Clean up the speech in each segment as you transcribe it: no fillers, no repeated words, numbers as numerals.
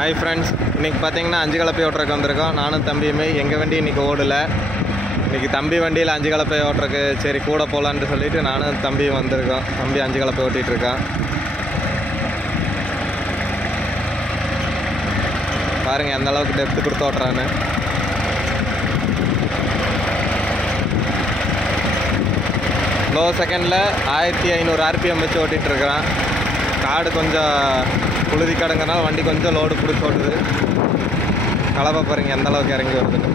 Hi friends, இன்றைக்கி பார்த்தீங்கன்னா 5 கலப்பை ஓட்டுறக்கு வந்திருக்கோம். நானும் தம்பியுமே. எங்கள் வண்டி இன்றைக்கி ஓடலை. இன்றைக்கி தம்பி வண்டியில் 5 கலப்பை ஓட்டுறக்கு சரி கூட போகலான்ட்டு சொல்லிவிட்டு நானும் தம்பியும் வந்திருக்கோம். தம்பி 5 கலப்பை ஓட்டிகிட்ருக்கான். பாருங்கள் எந்த அளவுக்கு டெப்த்து கொடுத்து ஓட்டுறான்னு. லோ செகண்டில் 1500 RPM வச்சு ஓட்டிகிட்ருக்கிறான். காடு கொஞ்சம் புழுதி காடுங்கிறனால வண்டி கொஞ்சம் லோடு பிடிச்சி ஓட்டுது. கலப்பை பாருங்கள் எந்த அளவுக்கு இறங்கி வருதுன்னு.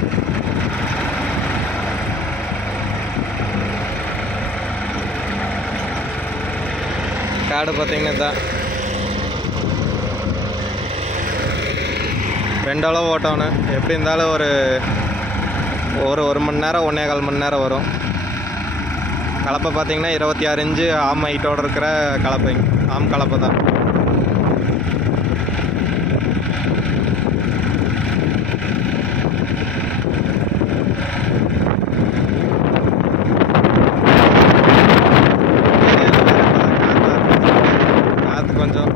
காடு பார்த்தீங்கன்னா தான் 2 அளவு ஓட்டணும். எப்படி இருந்தாலும் ஒரு மணி நேரம் 1.25 மணி நேரம் வரும். கலப்பை பார்த்தீங்கன்னா 26 இன்ச்சு ஆம் ஹைட்டோடு இருக்கிற கலப்பை, ஆம் கலப்பை தான். காற்று கொஞ்சம்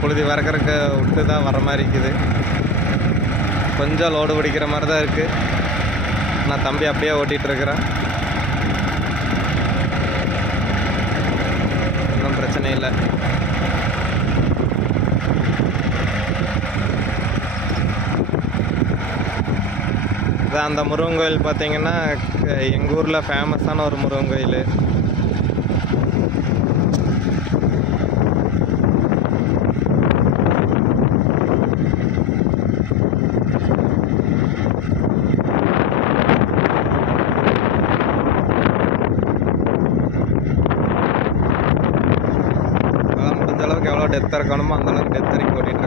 புழுதி வறக்கிறதுக்கு விட்டு தான் வர மாதிரி இருக்குது. கொஞ்சம் லோடு பிடிக்கிற மாதிரி தான் இருக்குது. நான் தம்பி அப்படியே ஓட்டிகிட்ருக்கிறேன். ஒன்றும் பிரச்சனை இல்லை. இதான் அந்த முருகன் கோயில் பார்த்தீங்கன்னா எங்கள் ஊரில் ஃபேமஸான ஒரு முருகன் கோயில். அளவுக்கு எவ்வளோ டெத்தாக இருக்கணுமோ அந்தளவுக்கு டெத் இறக்கி ஓட்டிகிட்டு